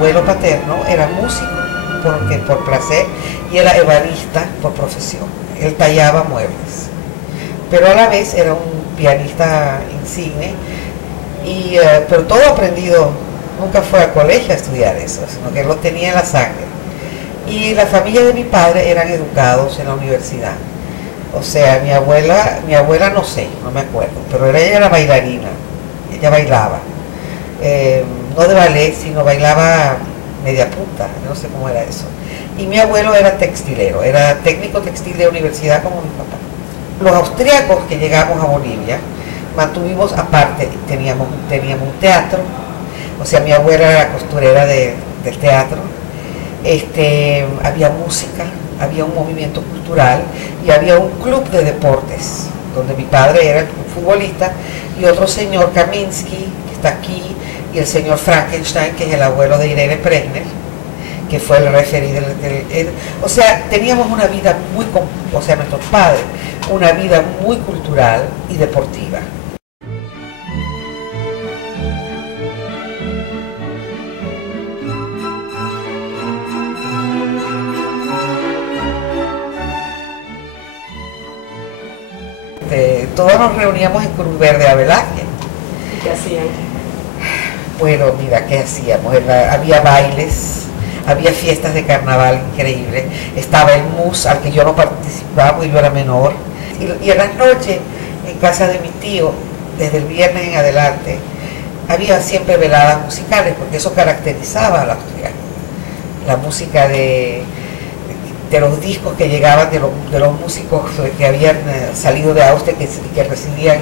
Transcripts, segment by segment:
abuelo paterno era músico por placer y era ebanista por profesión. Él tallaba muebles, pero a la vez era un pianista insigne, pero todo aprendido, nunca fue al colegio a estudiar eso, sino que lo tenía en la sangre. Y la familia de mi padre eran educados en la universidad. O sea, mi abuela no sé, no me acuerdo, pero ella era bailarina, ella bailaba. No de ballet, sino bailaba media punta, no sé cómo era eso. Y mi abuelo era textilero, era técnico textil de universidad como mi papá. Los austriacos que llegamos a Bolivia, mantuvimos aparte, teníamos un teatro, o sea, mi abuela era la costurera del teatro, había música, había un movimiento cultural y había un club de deportes, donde mi padre era el futbolista y otro señor Kaminsky, que está aquí, y el señor Frankenstein, que es el abuelo de Irene Presner, que fue el referí o sea, teníamos una vida o sea, nuestros padres, una vida muy cultural y deportiva. Todos nos reuníamos en Cruz Verde a Velázquez. ¿Y qué hacían? Bueno, mira, ¿qué hacíamos? Había bailes, había fiestas de carnaval increíbles, estaba el MUS, al que yo no participaba porque yo era menor, y en las noches, en casa de mi tío, desde el viernes en adelante, había siempre veladas musicales, porque eso caracterizaba a la Asturias. La música de los discos que llegaban de los músicos que habían salido de Austria, que residían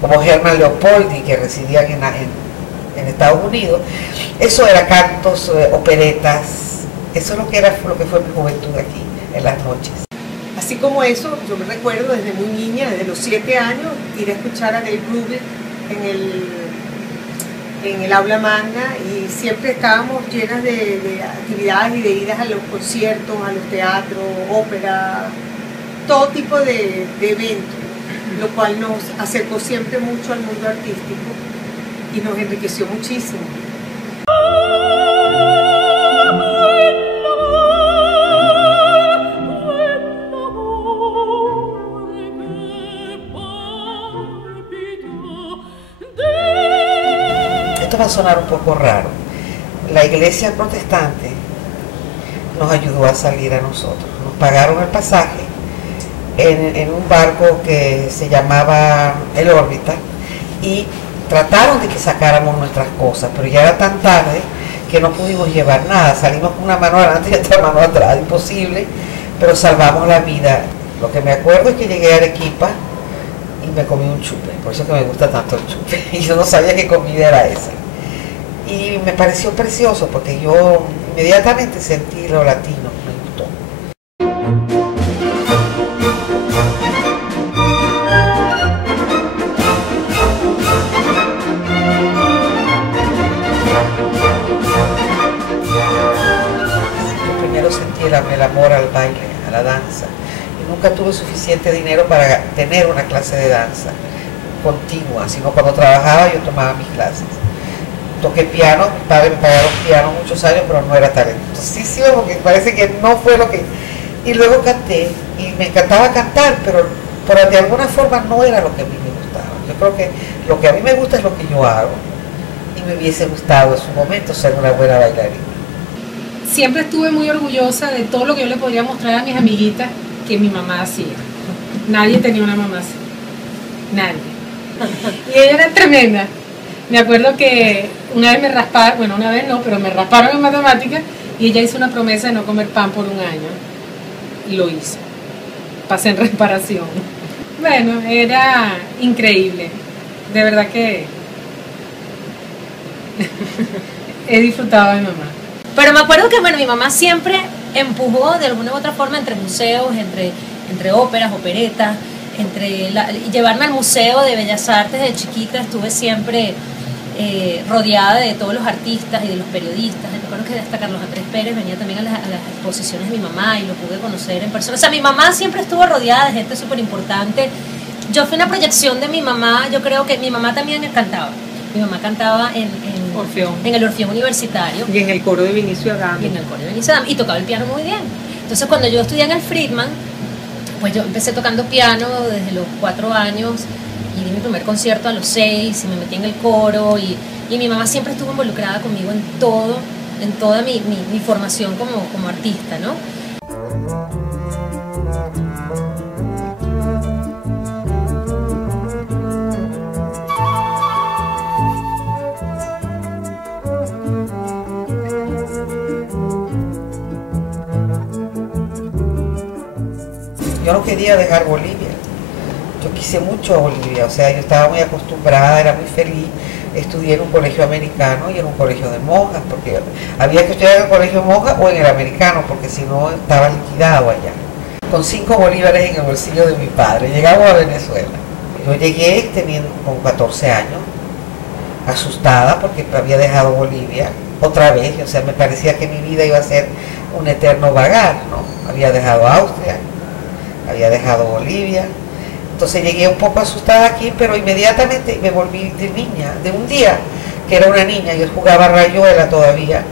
como Hermann Leopoldi, que residían en Estados Unidos. Eso era cantos, operetas, eso es lo que fue mi juventud aquí, en las noches. Así como eso, yo me recuerdo desde muy niña, desde los 7 años, ir a escuchar a Dave Brubeck en el aula magna, y siempre estábamos llenas de actividades y de idas a los conciertos, a los teatros, ópera, todo tipo de eventos, lo cual nos acercó siempre mucho al mundo artístico y nos enriqueció muchísimo. Esto va a sonar un poco raro. La iglesia protestante nos ayudó a salir a nosotros. Nos pagaron el pasaje en un barco que se llamaba el Órbita y trataron de que sacáramos nuestras cosas, pero ya era tan tarde que no pudimos llevar nada. Salimos con una mano adelante y otra mano atrás, imposible, pero salvamos la vida. Lo que me acuerdo es que llegué a Arequipa y me comí un chupe, por eso que me gusta tanto el chupe, y yo no sabía qué comida era esa. Y me pareció precioso porque yo inmediatamente sentí lo latino, me gustó. Yo primero sentí el amor al baile, a la danza, y nunca tuve suficiente dinero para tener una clase de danza continua, sino cuando trabajaba yo tomaba mis clases. Toqué piano, mi padre me pagaron piano muchos años, pero no era talentosísimo porque parece que no fue lo que... Y luego canté, y me encantaba cantar, pero de alguna forma no era lo que a mí me gustaba. Yo creo que lo que a mí me gusta es lo que yo hago, y me hubiese gustado en su momento ser una buena bailarina. Siempre estuve muy orgullosa de todo lo que yo le podría mostrar a mis amiguitas que mi mamá hacía. Nadie tenía una mamá así, nadie. Y ella era tremenda. Me acuerdo que una vez me rasparon, bueno, una vez no, pero me rasparon en matemáticas y ella hizo una promesa de no comer pan por un año. Y lo hizo. Pasé en reparación. Bueno, era increíble. De verdad que he disfrutado de mi mamá. Pero me acuerdo que, bueno, mi mamá siempre empujó de alguna u otra forma entre museos, entre óperas, operetas, llevarme al Museo de Bellas Artes. De chiquita estuve siempre rodeada de todos los artistas y de los periodistas. Me acuerdo que hasta Carlos Andrés Pérez venía también a las exposiciones de mi mamá y lo pude conocer en persona. O sea, mi mamá siempre estuvo rodeada de gente súper importante. Yo fui una proyección de mi mamá. Yo creo que mi mamá también me cantaba. Mi mamá cantaba Orfeón. en el Orfeón Universitario. Y en el coro de Vinicio Adame. Y en el coro de Vinicio Adame, y tocaba el piano muy bien. Entonces cuando yo estudié en el Friedman, pues yo empecé tocando piano desde los 4 años y di mi primer concierto a los 6 y me metí en el coro y mi mamá siempre estuvo involucrada conmigo en toda mi formación como artista, ¿no? Yo no quería dejar Bolivia. Yo quise mucho a Bolivia, o sea, yo estaba muy acostumbrada, era muy feliz. Estudié en un colegio americano y en un colegio de monjas, porque había que estudiar en el colegio de monjas o en el americano, porque si no estaba liquidado allá. Con 5 bolívares en el bolsillo de mi padre, llegamos a Venezuela. Yo llegué teniendo como 14 años, asustada porque había dejado Bolivia otra vez, o sea, me parecía que mi vida iba a ser un eterno vagar, ¿no? Había dejado Austria, había dejado Bolivia. Entonces llegué un poco asustada aquí, pero inmediatamente me volví de niña, de un día que era una niña, yo jugaba rayuela todavía,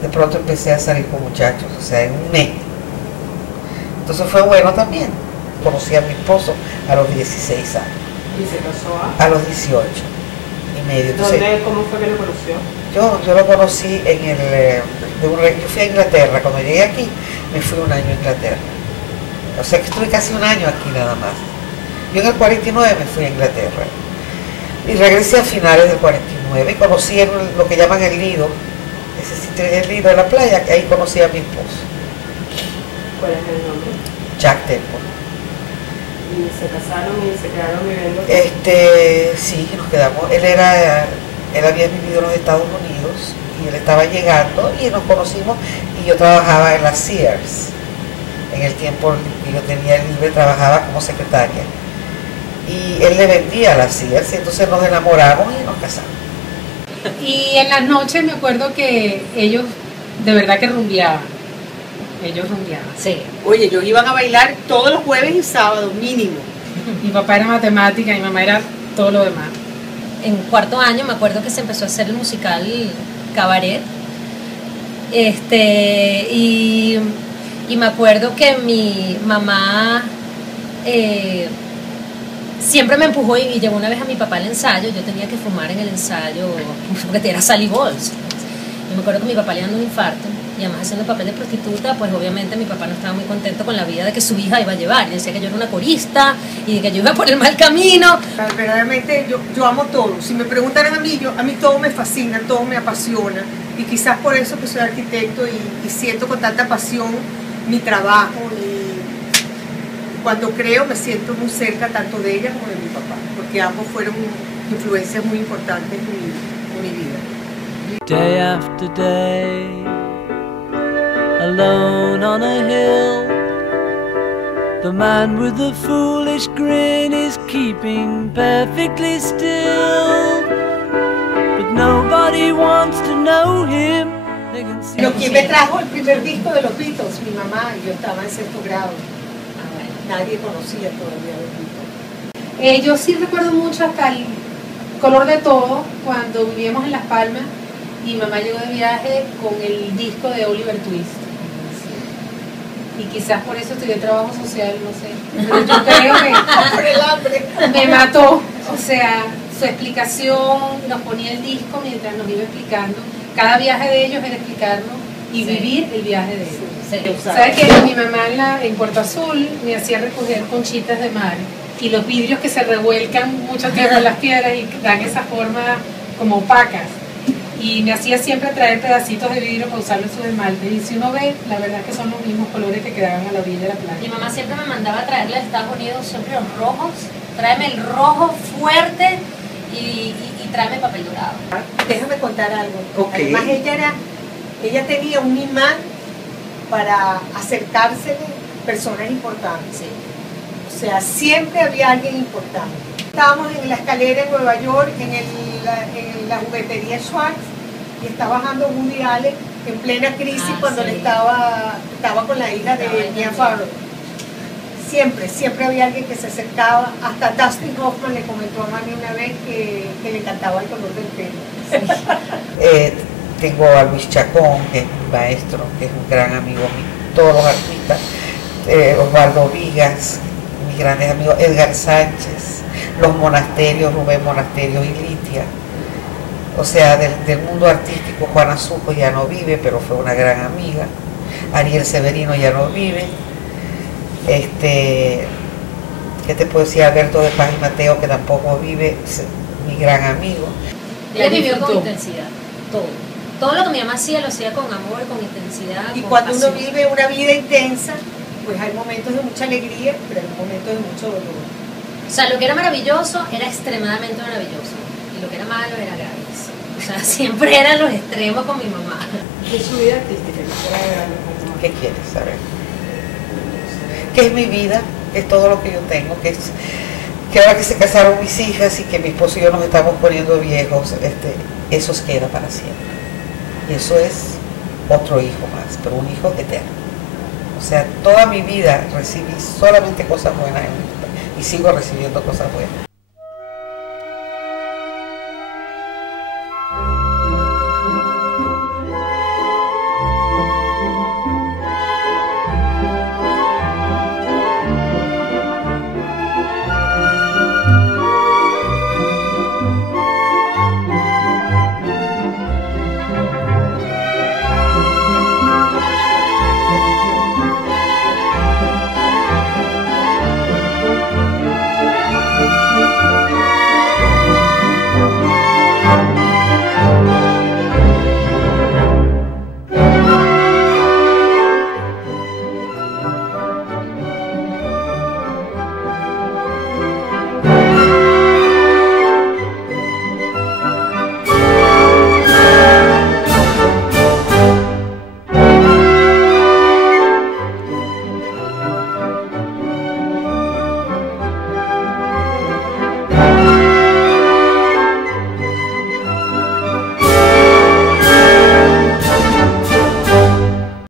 de pronto empecé a salir con muchachos, o sea, en un mes. Entonces fue bueno también. Conocí a mi esposo a los 16 años. ¿Y se casó a los 18 y medio. Entonces, ¿Cómo fue que lo conoció? yo lo conocí en yo fui a Inglaterra, cuando llegué aquí me fui un año a Inglaterra. O sea que estuve casi un año aquí nada más. Yo en el 49 me fui a Inglaterra y regresé a finales del 49 y conocí en lo que llaman el Lido, ese sitio es el Lido de la playa, que ahí conocí a mi esposo. ¿Cuál es el nombre? Jack Temple. ¿Y se casaron y se quedaron viviendo? Sí, nos quedamos. Él había vivido en los Estados Unidos y él estaba llegando y nos conocimos y yo trabajaba en la Sears. En el tiempo que yo tenía libre trabajaba como secretaria. Y él le vendía a la Sears y entonces nos enamoramos y nos casamos. Y en las noches me acuerdo que ellos de verdad que rumbeaban. Ellos rumbeaban. Sí. Oye, ellos iban a bailar todos los jueves y sábados, mínimo. Mi papá era matemática, mi mamá era todo lo demás. En 4º año me acuerdo que se empezó a hacer el musical Cabaret. Y me acuerdo que mi mamá siempre me empujó y llevó una vez a mi papá al ensayo. Yo tenía que fumar en el ensayo porque era Sally Balls. Y me acuerdo que mi papá le dando un infarto y además haciendo el papel de prostituta, pues obviamente mi papá no estaba muy contento con la vida de que su hija iba a llevar. Y decía que yo era una corista y de que yo iba por el mal camino. Verdaderamente yo amo todo. Si me preguntaran a mí todo me fascina, todo me apasiona. Y quizás por eso que soy arquitecto y siento con tanta pasión mi trabajo. Y cuando creo me siento muy cerca tanto de ella como de mi papá, porque ambos fueron influencias muy importantes en mi vida. Day after day, alone on a hill, the man with the foolish grin is keeping perfectly still, but nobody wants to know him. Pero quien me trajo el primer disco de los Beatles, mi mamá, yo estaba en 6º grado. Nadie conocía todavía los Beatles. Yo sí recuerdo mucho hasta el color de todo, cuando vivíamos en Las Palmas y mamá llegó de viaje con el disco de Oliver Twist. Y quizás por eso estudié trabajo social, no sé. Pero yo creo que Por el hambre. me mató. O sea, su explicación, nos ponía el disco mientras nos iba explicando. Cada viaje de ellos era explicarnos y vivir el viaje de ellos. Sí. ¿Sabes que mi mamá en Puerto Azul me hacía recoger conchitas de mar y los vidrios que se revuelcan mucho tiempo en las piedras y dan esa forma como opacas? Y me hacía siempre traer pedacitos de vidrio para usarlo en su esmalte. Y si uno ve, la verdad es que son los mismos colores que quedaban a la orilla de la playa. Mi mamá siempre me mandaba a traerle a Estados Unidos siempre los rojos. Tráeme el rojo fuerte y tráeme papel dorado. Déjame contar algo. Okay. Además ella tenía un imán para acercarse a personas importantes. Sí. O sea, siempre había alguien importante. Estábamos en la escalera en Nueva York, en la juguetería Schwartz, y está bajando Woody Allen en plena crisis cuando sí. él estaba con la hija de Mia Farrow. siempre había alguien que se acercaba. Hasta Dustin Hoffman le comentó a Manny una vez que le encantaba el color del pelo. Tengo a Luis Chacón, que es mi maestro, que es un gran amigo mío, todos los artistas, Osvaldo Vigas, mis grandes amigos, Edgar Sánchez, los monasterios, Rubén Monasterio y Litia. O sea, del mundo artístico, Juana Sujo ya no vive, pero fue una gran amiga. Ariel Severino ya no vive. ¿Qué te puedo decir? Alberto de Paz y Mateo, que tampoco vive, mi gran amigo. Ella vivió con intensidad, todo lo que mi mamá hacía lo hacía con amor, con intensidad. Y con cuando pasión. uno vive una vida intensa, pues hay momentos de mucha alegría, pero hay momentos de mucho dolor. O sea, lo que era maravilloso era extremadamente maravilloso, y lo que era malo era gratis. O sea, siempre eran los extremos con mi mamá. ¿Qué es su vida artística? ¿Qué quieres saber? ¿Qué es mi vida? ¿Qué es todo lo que yo tengo? Que ahora que se casaron mis hijas y que mi esposo y yo nos estamos poniendo viejos, eso se queda para siempre. Y eso es otro hijo más, pero un hijo eterno. O sea, toda mi vida recibí solamente cosas buenas y sigo recibiendo cosas buenas.